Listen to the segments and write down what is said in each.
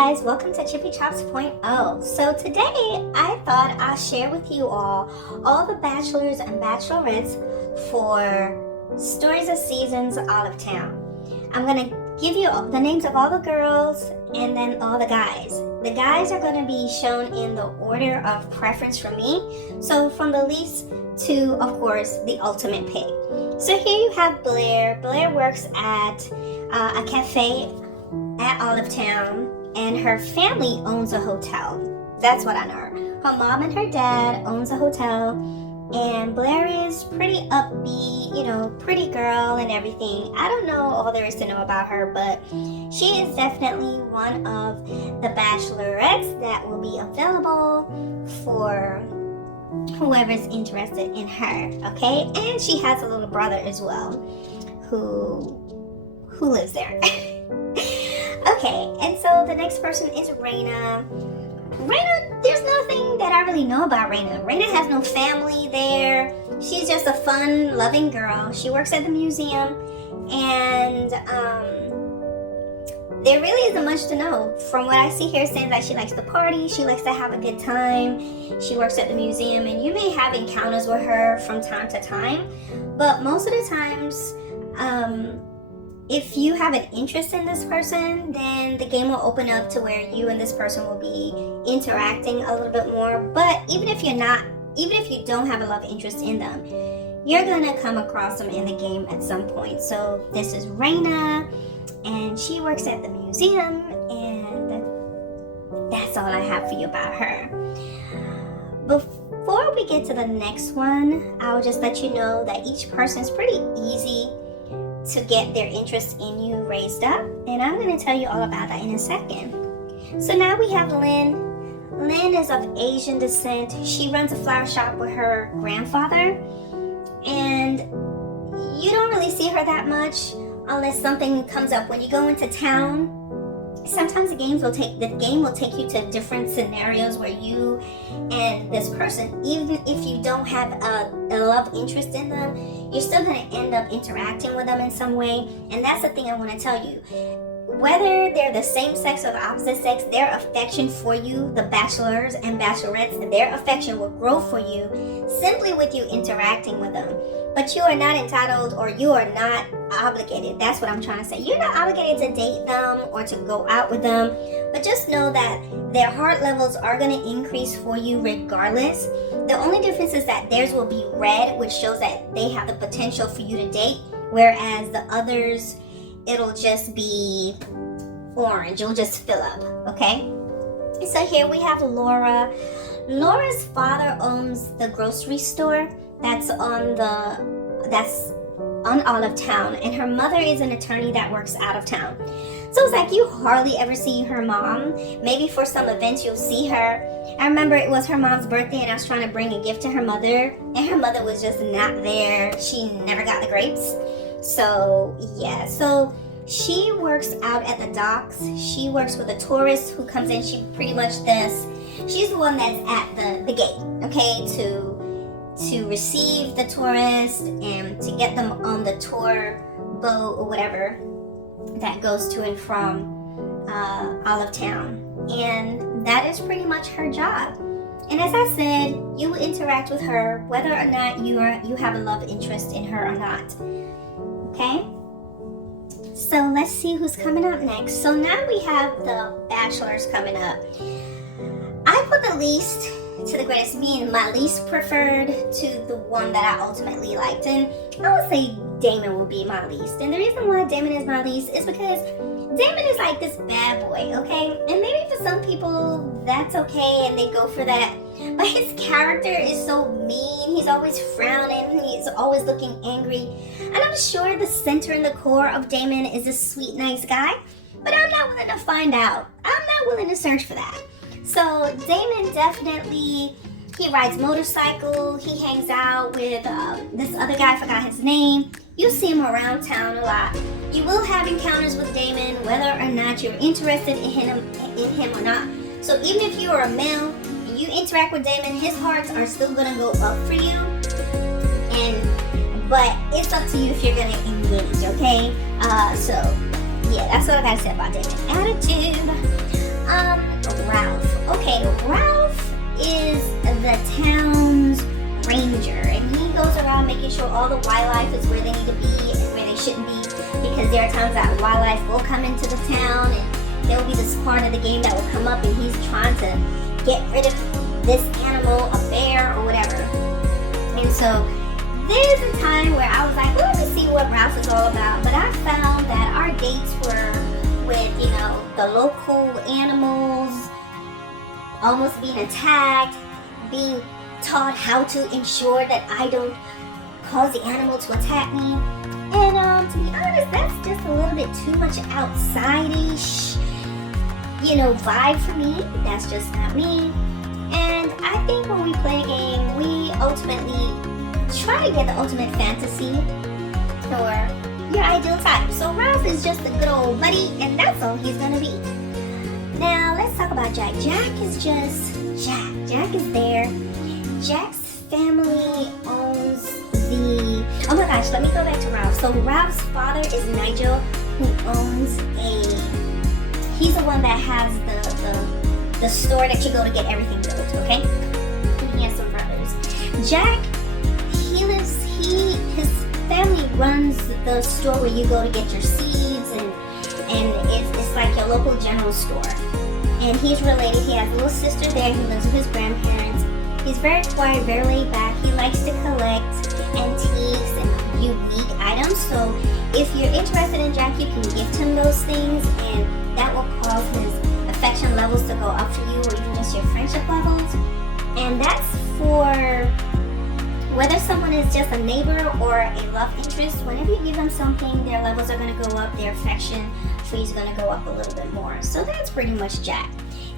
guys, welcome to Chops.OH. So today I thought I'll share with you all the bachelors and bachelorettes for Stories of Seasons Out of Town. I'm gonna give you the names of all the girls and then all the guys. The guys are gonna be shown in the order of preference for me. So from the least to, of course, the ultimate pick. So here you have Blair. Blair works at a cafe at Olive Town, and her family owns a hotel. That's what I know. Her mom and her dad owns a hotel, and Blair is pretty upbeat, pretty girl and everything. I don't know all there is to know about her, but she is definitely one of the bachelorettes that will be available for whoever's interested in her, okay? And she has a little brother as well who lives there. Okay, and so the next person is Raina. Raina, there's nothing that I really know about Raina. Raina has no family there. She's just a fun, loving girl. She works at the museum, and there really isn't much to know. From what I see here, it seems like she likes to party. She likes to have a good time. She works at the museum, and you may have encounters with her from time to time, but most of the times, if you have an interest in this person, then the game will open up to where you and this person will be interacting a little bit more. But even if you don't have a love interest in them, you're gonna come across them in the game at some point. So this is Raina, and she works at the museum, and that's all I have for you about her. Before we get to the next one, I'll just let you know that each person is pretty easy to get their interest in you raised up, and I'm going to tell you all about that in a second. So now we have Lynn. Lynn is of Asian descent. She runs a flower shop with her grandfather, and you don't really see her that much unless something comes up. When you go into town, sometimes the game will take you to different scenarios where you and this person, even if you don't have a love interest in them, you're still going to end up interacting with them in some way. And that's the thing I want to tell you. Whether they're the same sex or the opposite sex, their affection for you, the bachelors and bachelorettes, their affection will grow for you simply with you interacting with them. But you are not entitled, or you are not obligated. That's what I'm trying to say. You're not obligated to date them or to go out with them, but just know that their heart levels are going to increase for you regardless. The only difference is that theirs will be red, which shows that they have the potential for you to date, whereas the others, it'll just be orange. You'll just fill up, okay? So here we have Laura. Laura's father owns the grocery store that's on Olive Town, and her mother is an attorney that works out of town. So it's like you hardly ever see her mom. Maybe for some events you'll see her. I remember it was her mom's birthday, and I was trying to bring a gift to her mother, and her mother was just not there. She never got the grapes. So yeah, so she works out at the docks. She works with a tourist who comes in. She's the one that's at the gate, okay, to receive the tourist and to get them on the tour boat or whatever that goes to and from Olive Town. And that is pretty much her job. And as I said, you will interact with her whether or not you have a love interest in her or not. Okay? So let's see who's coming up next. So now we have the bachelors coming up. I put the least to the greatest, meaning my least preferred to the one that I ultimately liked. And I would say Damon will be my least. And the reason why Damon is my least is because Damon is like this bad boy, okay? And maybe for some people that's okay and they go for that. But his character is so mean. He's always frowning. He's always looking angry. And I'm sure the center and the core of Damon is a sweet, nice guy. But I'm not willing to find out. I'm not willing to search for that. So Damon definitely, he rides motorcycle, he hangs out with this other guy, I forgot his name. You see him around town a lot. You will have encounters with Damon whether or not you're interested in him or not. So even if you are a male and you interact with Damon, his hearts are still gonna go up for you. But it's up to you if you're gonna engage, okay? So yeah, that's what I gotta say about Damon. Attitude. Ralph. Okay, Ralph is the town's ranger, and he goes around making sure all the wildlife is where they need to be and where they shouldn't be, because there are times that wildlife will come into the town and there will be this part of the game that will come up and he's trying to get rid of this animal, a bear or whatever. And so there's a time where I was like, well, let me see what Ralph is all about. But I found that our dates were with, you know, the local animals almost being attacked, being taught how to ensure that I don't cause the animal to attack me. And to be honest, that's just a little bit too much outside-ish, you know, vibe for me. That's just not me. And I think when we play a game, we ultimately try to get the ultimate fantasy or your ideal type. So Ralph is just a good old buddy, and that's all he's gonna be. Now let's talk about Jack. Jack is just Jack. Jack is there. Jack's family owns the... Oh my gosh, let me go back to Ralph. So Ralph's father is Nigel, who owns he's the one that has the store that you go to get everything built, okay? And he has some brothers. Jack, his family runs the store where you go to get your seeds, and it's like your local general store. And he's related. He has a little sister there. He lives with his grandparents. He's very quiet, very laid back. He likes to collect antiques and unique items. So if you're interested in Jack, you can gift him those things, and that will cause his affection levels to go up for you, or even just your friendship levels. And that's for whether someone is just a neighbor or a love interest. Whenever you give them something, their levels are going to go up, their affection for you is going to go up a little bit more. So that's pretty much Jack.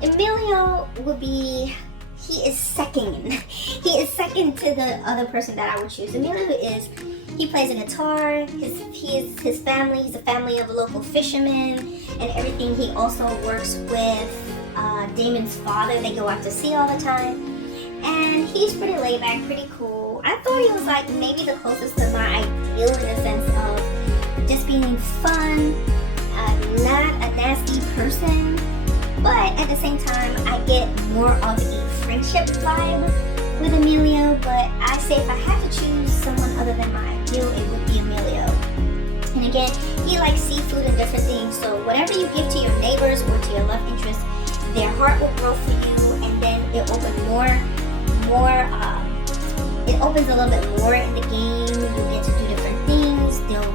Emilio would be, he is second to the other person that I would choose. Emilio he plays a guitar, his family, he's a family of local fishermen and everything. He also works with Damon's father. They go out to sea all the time. And he's pretty laid back, pretty cool. I thought he was like maybe the closest to my ideal in the sense of just being fun, not a nasty person, but at the same time I get more of a friendship vibe with Emilio. But I say if I had to choose someone other than my ideal, it would be Emilio. And again, he likes seafood and different things, so whatever you give to your neighbors or to your love interests, their heart will grow for you, and then it opens it opens a little bit more in the game. You get to do different things. They'll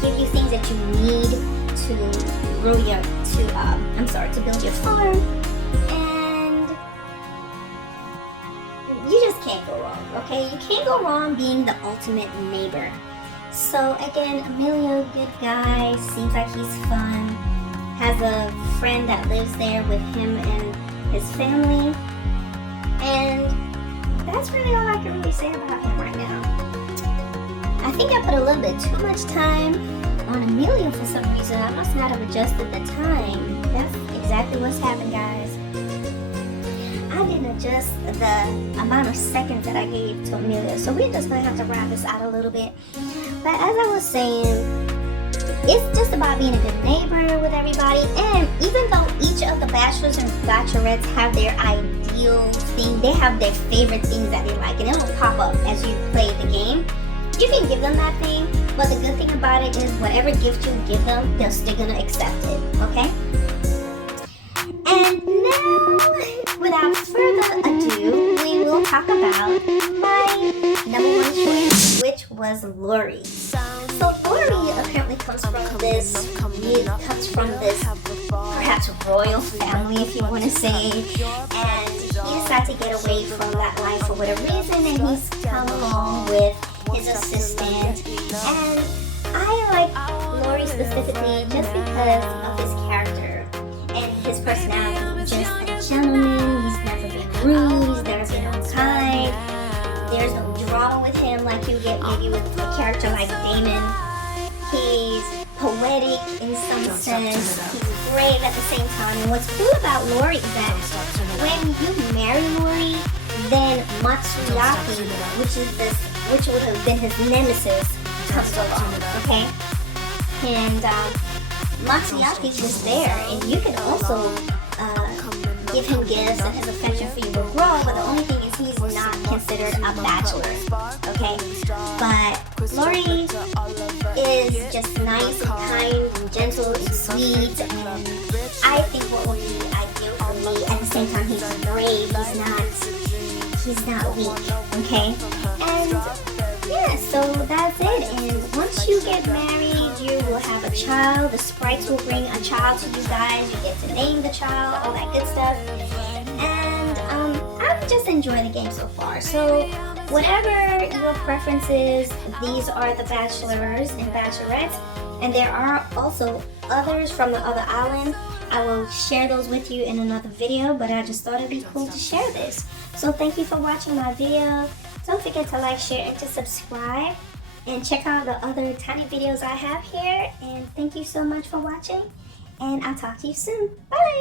give you things that you need to grow to build your farm, and you just can't go wrong, okay? You can't go wrong being the ultimate neighbor. So again, Emilio, good guy, seems like he's fun, has a friend that lives there with him and his family, and that's really all I can really say about him right now. I think I put a little bit too much time on Emilio for some reason. I must not have adjusted the time. That's exactly what's happened, guys. I didn't adjust the amount of seconds that I gave to Emilio, so we're just going to have to wrap this out a little bit. But as I was saying, it's just about being a good neighbor with everybody. And even though each of the bachelors and bachelorettes have their ideal thing, they have their favorite things that they like, and it will pop up as you play the game. You can give them that thing, but the good thing about it is whatever gift you give them, they're still gonna accept it, okay? And now, without further ado, we will talk about my number one choice, which was Lori. So Lori apparently comes from this perhaps royal family, if you want to say, and he decided to get away from that life for whatever reason, and he's come along with his assistant. And I like Lori specifically just because of his character and his personality. Just a gentleman, he's never been rude, he's never been unkind. There's no drama with him like you get maybe with a character like Damon. He's poetic in some sense, he's brave at the same time. And what's cool about Lori is that when you marry Lori, then Matsuyaki, which would have been his nemesis, comes along, okay? And Matsuyaki's just there, and you can also give him gifts and his affection for you will grow, but the only thing is he's not considered a bachelor, okay? But Lori is just nice and kind and gentle and sweet, and I think what would be ideal for me. At the same time, he's brave, he's not weak, okay? And yeah, so that's it. And once you get married, you will have a child. The sprites will bring a child to you guys. You get to name the child, all that good stuff. And I just enjoy the game so far. So whatever your preference is, these are the bachelors and bachelorettes. And there are also others from the other island. I will share those with you in another video, but I just thought it'd be cool to share this. So thank you for watching my video. Don't forget to like, share, and to subscribe. And check out the other tiny videos I have here. And thank you so much for watching. And I'll talk to you soon. Bye!